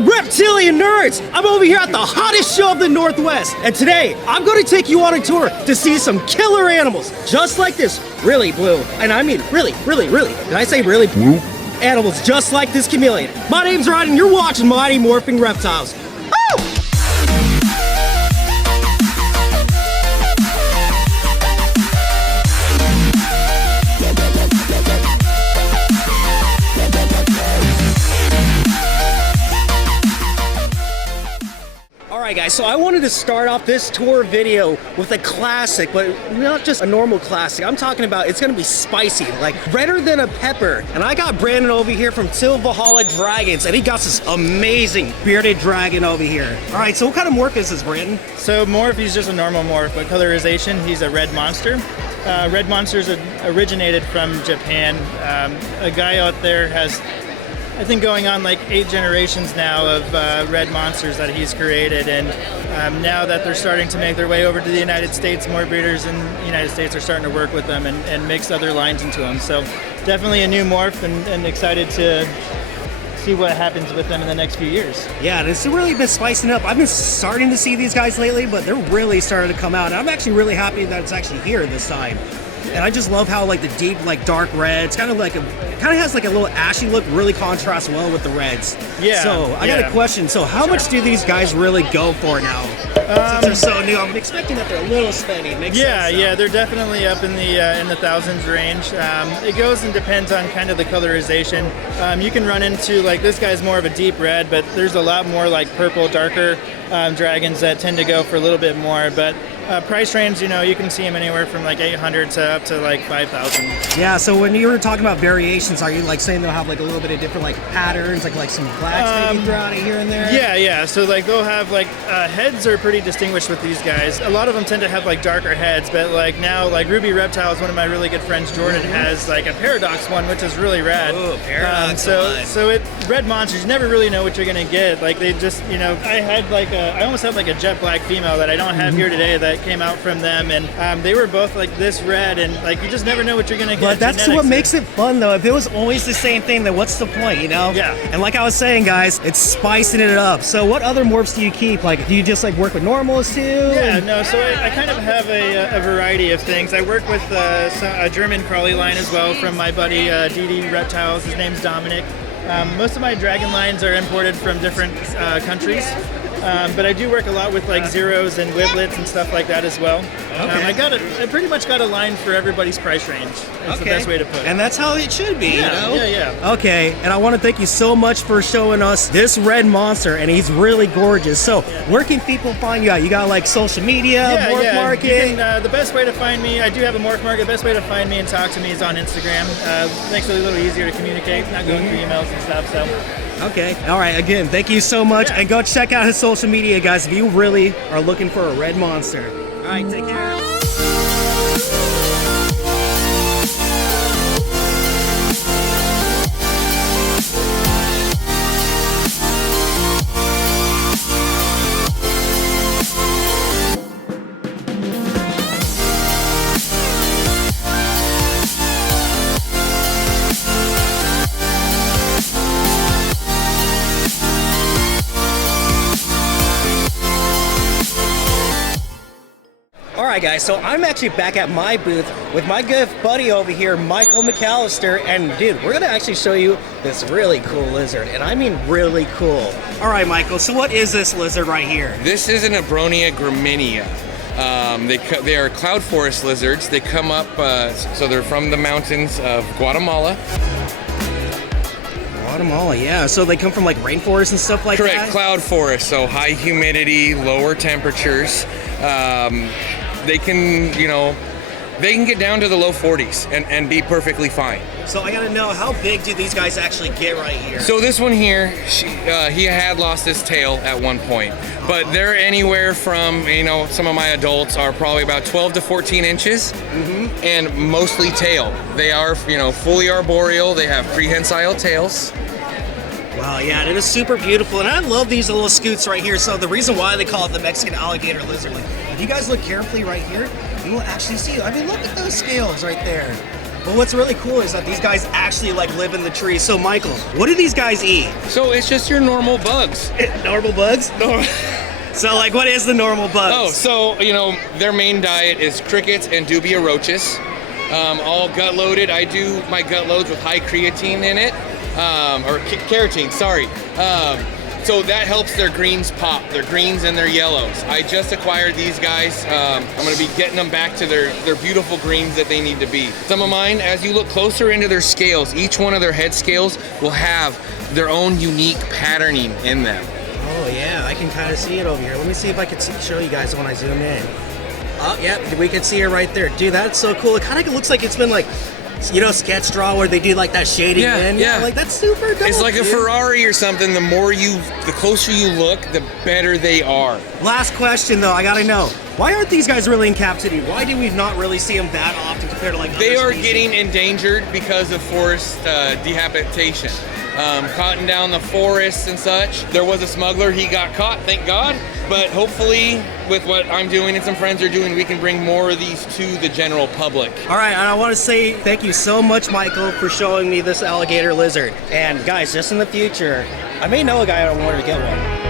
up, reptilian nerds? I'm over here at the hottest show of the Northwest, and today I'm going to take you on a tour to see some killer animals, just like this really blue, and I mean really, did I say really blue? Animals just like this chameleon. My name's Rod, and you're watching Mighty Morphing Reptiles. Alright guys, so I wanted to start off this tour video with a classic, but not just a normal classic. I'm talking about it's gonna be spicy, like redder than a pepper. And I got Brandon over here from Till Valhalla Dragons, and he got this amazing bearded dragon over here. Alright, so what kind of morph is this, Brandon? So morph, he's just a normal morph, but colorization, he's a red monster. Red monsters originated from Japan. A guy out there has, I think, going on like 8 generations now of red monsters that he's created, and now that they're starting to make their way over to the United States, more breeders in the United States are starting to work with them and mix other lines into them. So definitely a new morph, and excited to see what happens with them in the next few years. Yeah, it's really been spicing up. I've been starting to see these guys lately, but they're really starting to come out. And I'm actually really happy that it's actually here this time. And I just love how like the deep, like dark reds, kind of has like a little ashy look, really contrasts well with the reds. Yeah. So I got a question. So how much do these guys really go for now? Since they're so new, I'm expecting that they're a little spendy. Makes sense, yeah, they're definitely up in the thousands range. It goes and depends on kind of the colorization. You can run into, like, this guy's more of a deep red, but there's a lot more like purple, darker dragons that tend to go for a little bit more. But price range, you know, you can see them anywhere from like 800 to up to like 5,000. Yeah, so when you were talking about variations, are you like saying they'll have like a little bit of different like patterns, like some blacks maybe throughout it here and there? Yeah, so like they'll have like heads are pretty distinguished with these guys. A lot of them tend to have like darker heads, but like now, like Ruby Reptiles, one of my really good friends, Jordan, has like a paradox one, which is really rad. Ooh, paradox. So red monsters, you never really know what you're gonna get. Like they just, you know, I almost had like a jet black female that I don't have here today that came out from them, and they were both like this red, and like you just never know what you're gonna get. But that's what makes it fun, though. If it was always the same thing, then what's the point, you know? Yeah. And like I was saying, guys, it's spicing it up. So what other morphs do you keep? Like, do you just like work with normals too? Yeah, no. So I kind of have a variety of things. I work with a German crawly line as well from my buddy DD Reptiles. His name's Dominic. Most of my dragon lines are imported from different countries. But I do work a lot with like zeros and wiblets and stuff like that as well. I pretty much got a line for everybody's price range. That's the best way to put it. And that's how it should be, you know? Yeah. Okay, and I want to thank you so much for showing us this red monster, and he's really gorgeous. So where can people find you at? You got like social media, morph market? The best way to find me, I do have a morph market. The best way to find me and talk to me is on Instagram. Makes it a little easier to communicate, not going through emails and stuff. So. Okay. All right. Again, thank you so much. And go check out his social media, guys, if you really are looking for a red monster. All right. Take care. Alright guys, so I'm actually back at my booth with my good buddy over here, Michael McAllister, and dude, we're gonna actually show you this really cool lizard, and I mean really cool. Alright Michael, so what is this lizard right here? This is an Abronia graminia. They are cloud forest lizards. They come up, so they're from the mountains of Guatemala. Guatemala, yeah. So they come from like rainforests and stuff like that? Correct, cloud forest, so high humidity, lower temperatures. They can, you know, they can get down to the low 40s and be perfectly fine. So I gotta know, how big do these guys actually get right here? So this one here, he had lost his tail at one point, but they're anywhere from, you know, some of my adults are probably about 12 to 14 inches, and mostly tail. They are, you know, fully arboreal. They have prehensile tails. Wow, yeah, it is super beautiful, and I love these little scoots right here. So the reason why they call it the Mexican alligator lizard, like, if you guys look carefully right here, you will actually see, I mean, look at those scales right there. But what's really cool is that these guys actually like live in the trees. So Michael, what do these guys eat? So it's just your normal bugs. Normal bugs? No. So like, what is the normal bugs? Oh, so, you know, their main diet is crickets and dubia roaches. All gut loaded. I do my gut loads with high creatine in it, or carotene, sorry. So that helps their greens pop, their greens and their yellows. I just acquired these guys. I'm gonna be getting them back to their beautiful greens that they need to be. Some of mine, as you look closer into their scales, each one of their head scales will have their own unique patterning in them. Oh yeah, I can kind of see it over here. Let me see if I can show you guys when I zoom in. Oh, yep, we can see it right there. Dude, that's so cool. It kind of looks like it's been like, you know, sketch draw where they do like that shading in. Yeah, like that's super dope. It's like a Ferrari or something. The closer you look, the better they are. Last question though, I gotta know. Why aren't these guys really in captivity? Why do we not really see them that often compared to like They other are species? getting endangered because of forest dehabitation. Cutting down the forests and such. There was a smuggler, he got caught, thank God. But hopefully, with what I'm doing and some friends are doing, we can bring more of these to the general public. All right, and I want to say thank you so much, Michael, for showing me this alligator lizard. And guys, just in the future, I may know a guy that wanted to get one.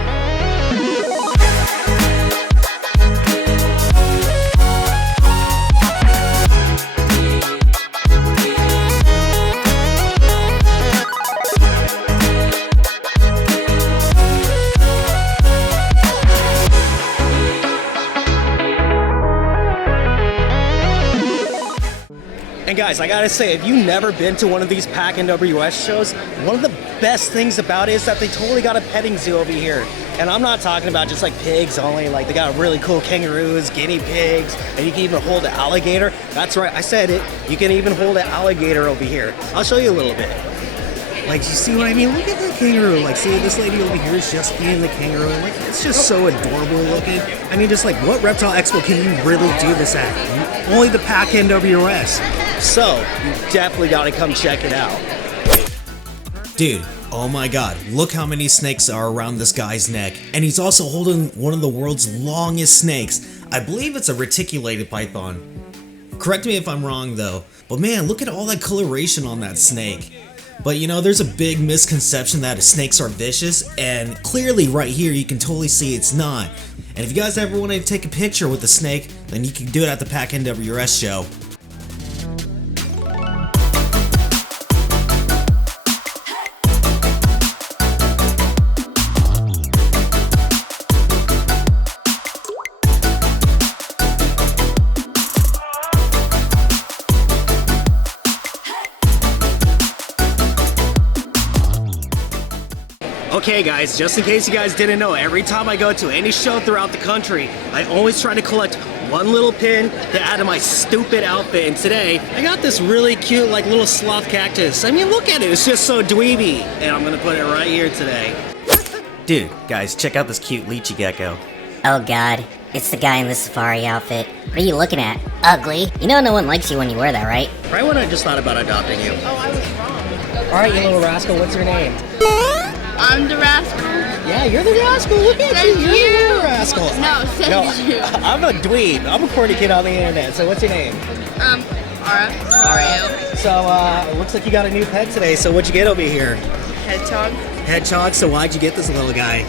And guys, I gotta say, if you've never been to one of these PACNWRS shows, one of the best things about it is that they totally got a petting zoo over here. And I'm not talking about just like pigs only, like they got really cool kangaroos, guinea pigs, and you can even hold an alligator. That's right, I said it. You can even hold an alligator over here. I'll show you a little bit. Like, you see what I mean? Look at the kangaroo. Like, see, this lady over here is just feeding the kangaroo. Like, it's just so adorable looking. I mean, just like, what reptile expo can you really do this at? Only the PACNWRS. So, you definitely gotta come check it out. Dude, oh my god, look how many snakes are around this guy's neck. And he's also holding one of the world's longest snakes. I believe it's a reticulated python. Correct me if I'm wrong though, but man, look at all that coloration on that snake. But you know, there's a big misconception that snakes are vicious, and clearly right here you can totally see it's not. And if you guys ever want to take a picture with a snake, then you can do it at the PACNWRS show. Okay guys, just in case you guys didn't know, every time I go to any show throughout the country, I always try to collect one little pin to add to my stupid outfit. And today, I got this really cute like little sloth cactus. I mean, look at it, it's just so dweeby. And I'm gonna put it right here today. Dude, guys, check out this cute Leachy gecko. Oh god, it's the guy in the safari outfit. What are you looking at? Ugly. You know no one likes you when you wear that, right? Right when I just thought about adopting you. Oh, I was wrong. Alright, you little rascal, what's your name? I'm the rascal. Yeah, you're the rascal. Look at Says you. You're the rascal. No, says you. I'm a dweeb. I'm a corny kid on the internet. So what's your name? Aura. Ario. So, looks like you got a new pet today. So what'd you get over here? Hedgehog. Hedgehog. So why'd you get this little guy?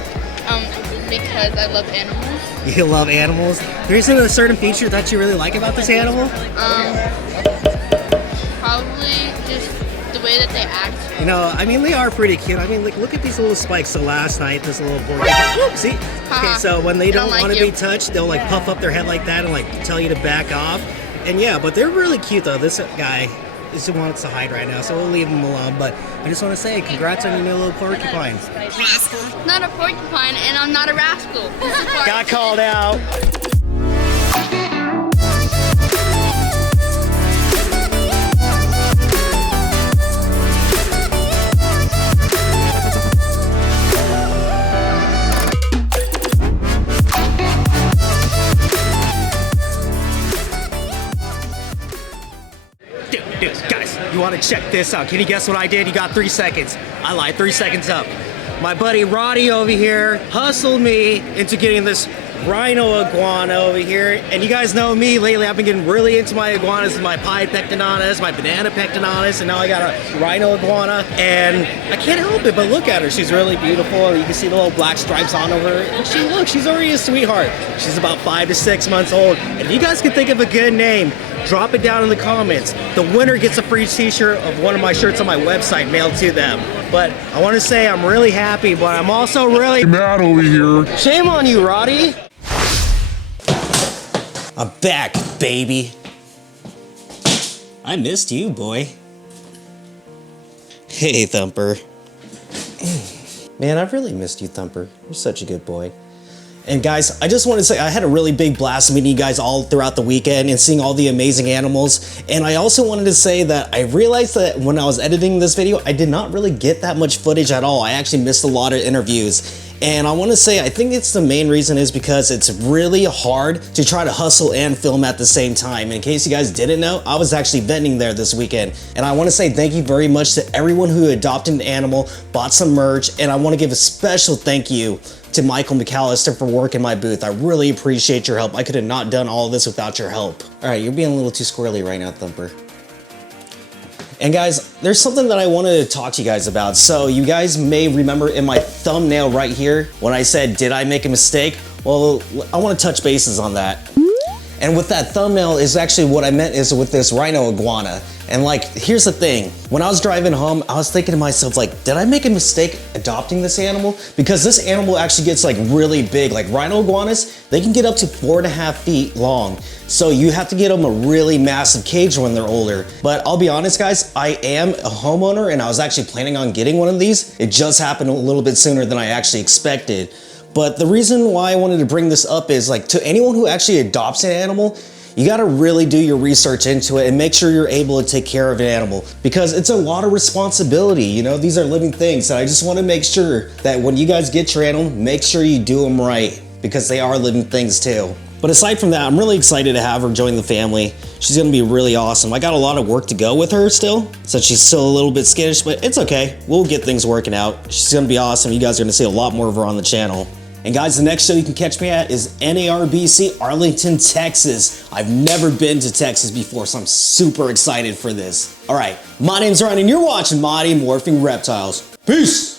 Because I love animals. You love animals? There's a certain feature that you really like about this animal? Probably just the way that they act. You know, I mean, they are pretty cute. I mean, like, look at these little spikes. So last night, this little porcupine. See? Okay, so when they don't want to be touched, they'll like puff up their head like that and like tell you to back off. And yeah, but they're really cute though. This guy just wants to hide right now, so we'll leave him alone. But I just want to say, congrats on your new little porcupine. Not a porcupine, and I'm not a rascal. Got called out. Dude, guys, you want to check this out? Can you guess what I did? You got 3 seconds. I lied, 3 seconds up. My buddy Roddy over here hustled me into getting this rhino iguana over here. And you guys know me, lately I've been getting really into my iguanas, my pied pectinonis, my banana pectinonis, and now I got a rhino iguana. And I can't help it but look at her. She's really beautiful. You can see the little black stripes on over her. And she's already a sweetheart. She's about 5 to 6 months old. And if you guys can think of a good name, drop it down in the comments. The winner gets a free t-shirt of one of my shirts on my website mailed to them. But I want to say I'm really happy, but I'm also really mad over here. Shame on you, Roddy. I'm back, baby. I missed you, boy. Hey, Thumper. Man, I've really missed you, Thumper. You're such a good boy. And guys, I just want to say I had a really big blast meeting you guys all throughout the weekend and seeing all the amazing animals. And I also wanted to say that I realized that when I was editing this video, I did not really get that much footage at all. I actually missed a lot of interviews. And I want to say, I think it's the main reason is because it's really hard to try to hustle and film at the same time. In case you guys didn't know, I was actually vending there this weekend. And I want to say thank you very much to everyone who adopted an animal, bought some merch, and I want to give a special thank you to Michael McAllister for working my booth. I really appreciate your help. I could have not done all of this without your help. All right, you're being a little too squirrely right now, Thumper. And guys, there's something that I wanted to talk to you guys about. So you guys may remember in my thumbnail right here, when I said, did I make a mistake? Well, I want to touch bases on that. And with that thumbnail is actually what I meant is with this rhino iguana. And like, here's the thing. When I was driving home, I was thinking to myself, like, did I make a mistake adopting this animal? Because this animal actually gets like really big. Like rhino iguanas, they can get up to 4.5 feet long. So you have to get them a really massive cage when they're older. But I'll be honest, guys, I am a homeowner and I was actually planning on getting one of these. It just happened a little bit sooner than I actually expected. But the reason why I wanted to bring this up is like to anyone who actually adopts an animal, you gotta really do your research into it and make sure you're able to take care of an animal because it's a lot of responsibility. You know, these are living things. And I just want to make sure that when you guys get your animal, make sure you do them right because they are living things too. But aside from that, I'm really excited to have her join the family. She's gonna be really awesome. I got a lot of work to go with her still, so she's still a little bit skittish, but it's okay. We'll get things working out. She's gonna be awesome. You guys are gonna see a lot more of her on the channel. And guys, the next show you can catch me at is NARBC Arlington, Texas. I've never been to Texas before, so I'm super excited for this. All right, my name's Ryan, and you're watching Mighty Morphing Reptiles. Peace!